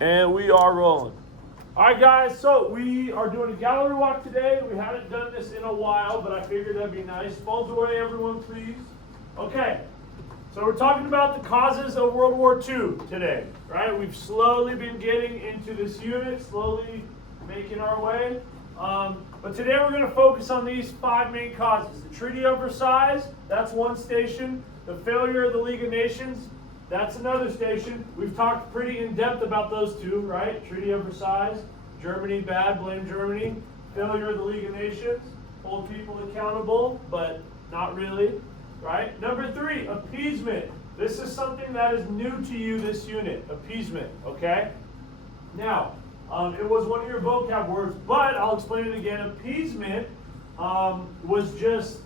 And we are rolling. All right, guys, so we are doing a gallery walk today. We haven't done this in a while, but I figured that'd be nice. Phones away, everyone, please. Okay, so we're talking about the causes of World War II today, right? We've slowly been getting into this unit, slowly making our way. But today we're going to focus on these 5 main causes. The Treaty of Versailles, that's one station. The failure of the League of Nations, that's another station. We've talked pretty in depth about those two, right? Treaty of Versailles, Germany bad, blame Germany. Failure of the League of Nations, hold people accountable, but not really, right? Number 3, appeasement. This is something that is new to you, this unit, appeasement, okay? Now, it was one of your vocab words, but I'll explain it again. Appeasement was just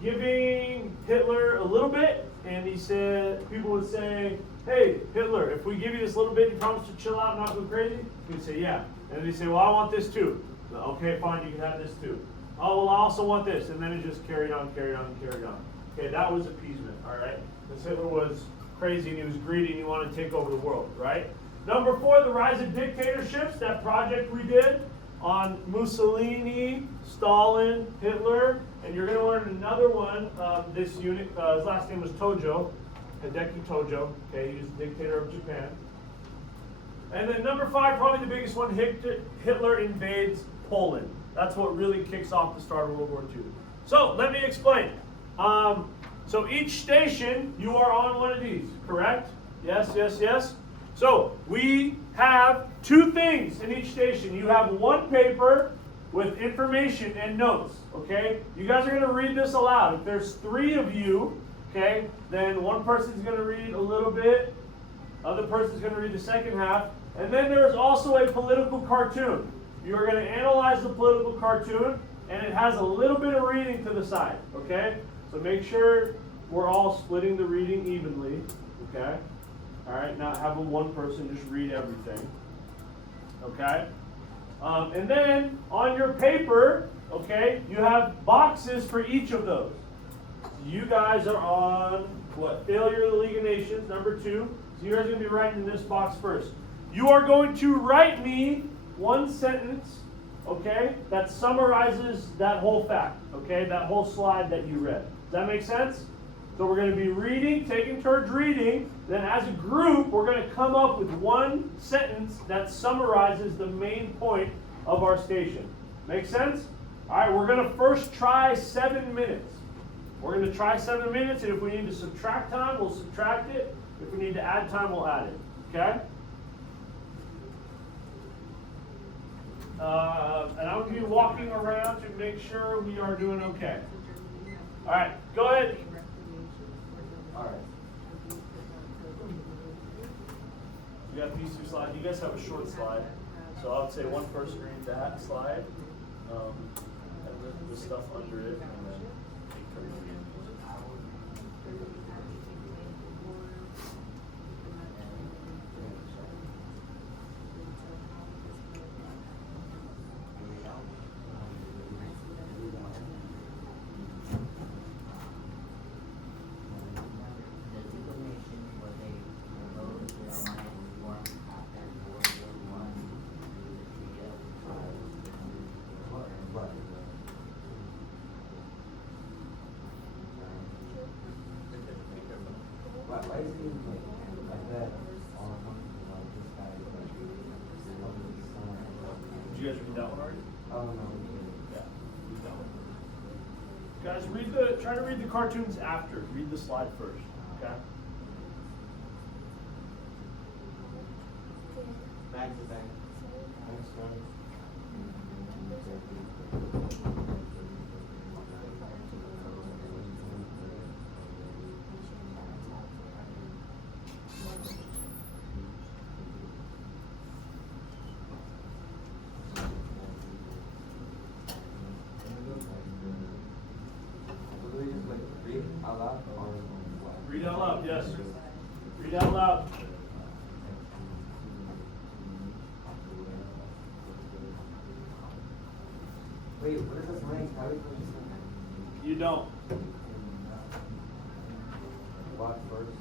giving Hitler a little bit, and he said, people would say, hey, Hitler, if we give you this little bit, you promise to chill out and not go crazy? He'd say, yeah. And then he'd say, well, I want this too. Okay, fine, you can have this too. Oh, well, I also want this. And then it just carried on, carried on, carried on. Okay, that was appeasement, all right? Because Hitler was crazy and he was greedy and he wanted to take over the world, right? Number 4, the rise of dictatorships, that project we did on Mussolini, Stalin, Hitler, and you're going to learn another one, this unit, his last name was Tojo, Hideki Tojo, okay, he was the dictator of Japan. And then number 5, probably the biggest one, Hitler invades Poland. That's what really kicks off the start of World War II. So, let me explain. So each station, you are on one of these, correct? Yes, yes, yes. So, we have 2 things in each station. You have one paper with information and notes, okay? You guys are going to read this aloud. If there's 3 of you, okay, then one person's going to read a little bit, other person's going to read the second half, and then there's also a political cartoon. You are going to analyze the political cartoon, and it has a little bit of reading to the side, okay? So make sure we're all splitting the reading evenly, okay? All right, not having one person just read everything, okay? And then on your paper, okay, you have boxes for each of those. So you guys are on, what, failure of the League of Nations, number 2. So you guys are going to be writing in this box first. You are going to write me one sentence, okay, that summarizes that whole fact, okay, that whole slide that you read. Does that make sense? So we're going to be reading, taking turns reading. Then as a group, we're going to come up with one sentence that summarizes the main point of our station. Make sense? All right, we're going to first try 7 minutes. We're going to try 7 minutes, and if we need to subtract time, we'll subtract it. If we need to add time, we'll add it. Okay? And I'm going to be walking around to make sure we are doing okay. All right, go ahead. All right. You got these 2 slides. You guys have a short slide. So I would say one person read that slide, and the stuff under it, and then take turns reading. Did you guys read that one already? Yeah, read that one. Guys, try to read the cartoons after. Read the slide first, okay? Back to back. Read out loud, yes. Read out loud. Wait, what is this rank? How do you You don't. What first?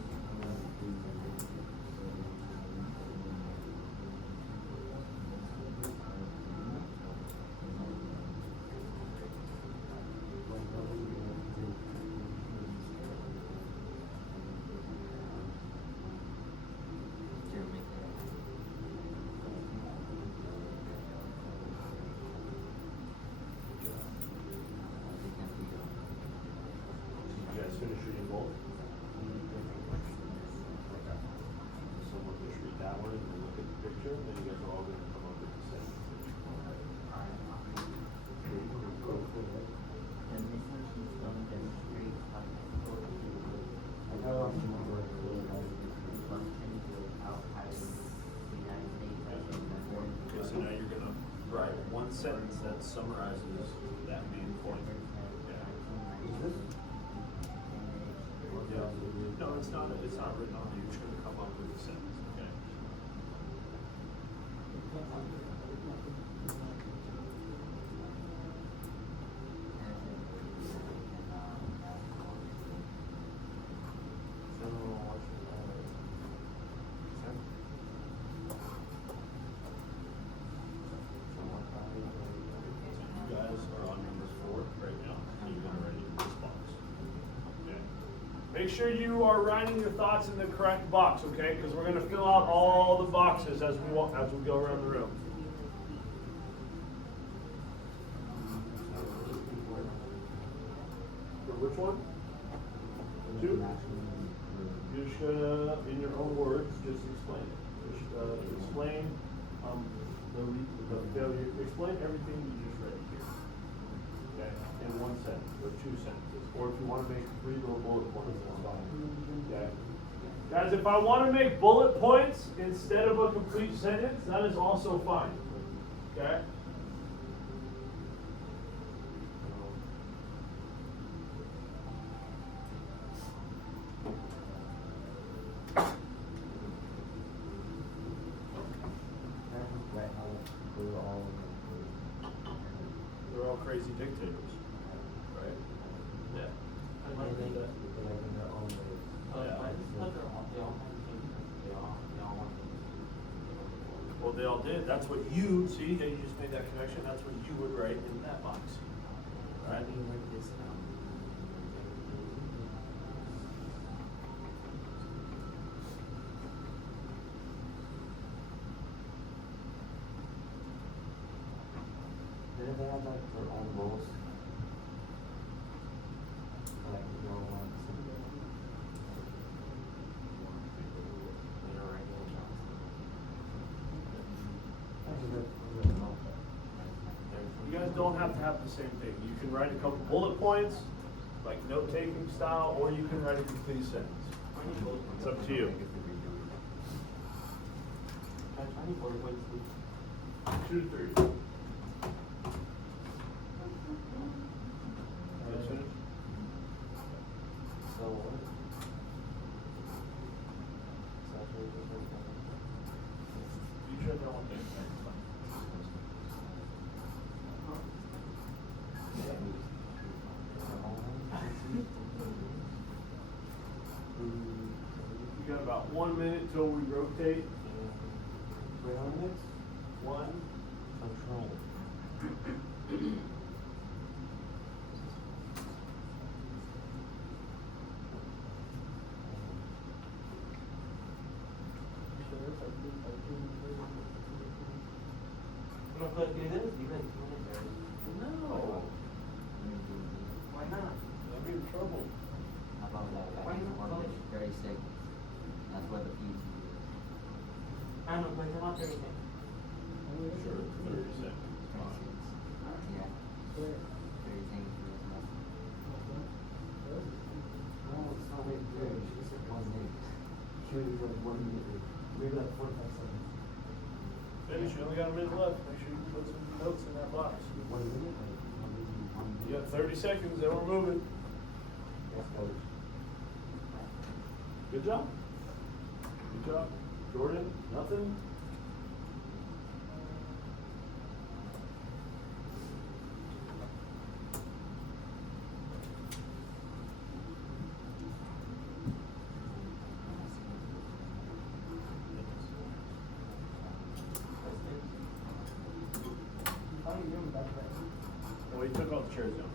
sentence that summarizes that main point. Yeah. Yeah. No, it's not written on there. You're just going to come up with a sentence, okay? You guys are on number 4 right now. You're going to write in this box. Okay. Make sure you are writing your thoughts in the correct box, okay? Because we're going to fill out all the boxes as we go around the room. For which one? 2? You're just gonna, in your own words, just explain it. Just explain the failure. Explain everything you just read here. Okay, in 1 sentence or 2 sentences, or if you want to make 3 little bullet points, that's fine. Okay, guys, if I want to make bullet points instead of a complete sentence, that is also fine. Okay. They're all crazy dictators, right? Yeah. I might do that. Well, they all did. That's what you see. You just made that connection. That's what you would write in that box, right? Didn't they have like their own rules? Like your own ones. You guys don't have to have the same thing. You can write a couple bullet points, like note-taking style, or you can write a complete sentence. It's up to you. 2 to 3. You should know what they're saying. You got about 1 minute till we rotate. Wait, how many minutes? 1. Control. No. Why not? I'll be in trouble. How about that? Why not? 30 seconds. That's what the feed is. I don't know, but they're not very big. Sure, 30 seconds. 36. Yeah. 30 seconds for this month. No, it's not very good. She just said 1 minute. She only did like 1 minute. Maybe like 45 seconds. Finish, you only got a minute left. Make sure you put some notes in that box. 1 minute? Like 1 minute? You got 30 seconds, then we're moving. Yes, coach. Good job. Good job. Jordan, nothing? Well, he took all the chairs down.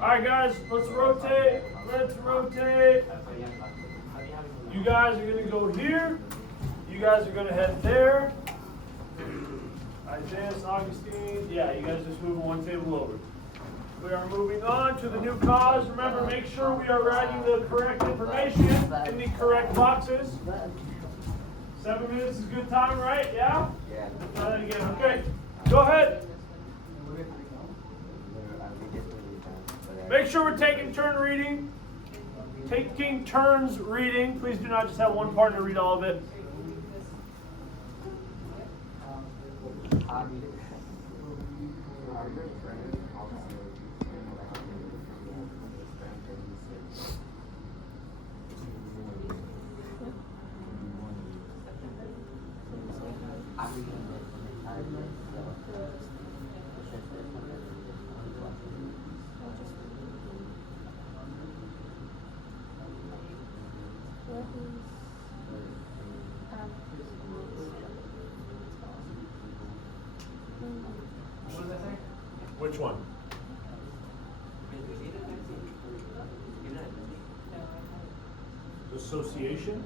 All right, guys, let's rotate. Let's rotate. You guys are going to go here. You guys are going to head there. Isaiah, Augustine. Yeah, you guys just move one table over. We are moving on to the new cause. Remember, make sure we are writing the correct information in the correct boxes. 7 minutes is good time, right? Yeah? Yeah. Try that again. Okay. Go ahead. Make sure we're taking turn reading. Taking turns reading. Please do not just have one partner read all of it. hobby. Are your friends also Which one? Association?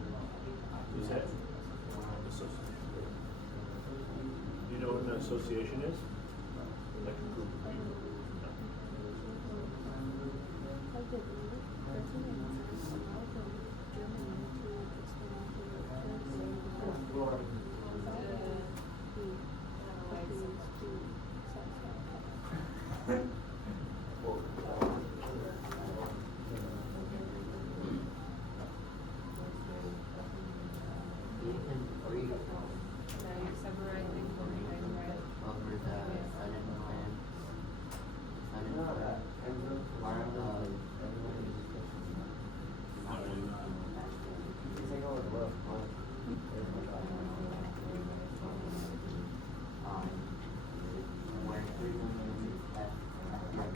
Is that? Association. Do you know what an association is? Like a group of people? Over the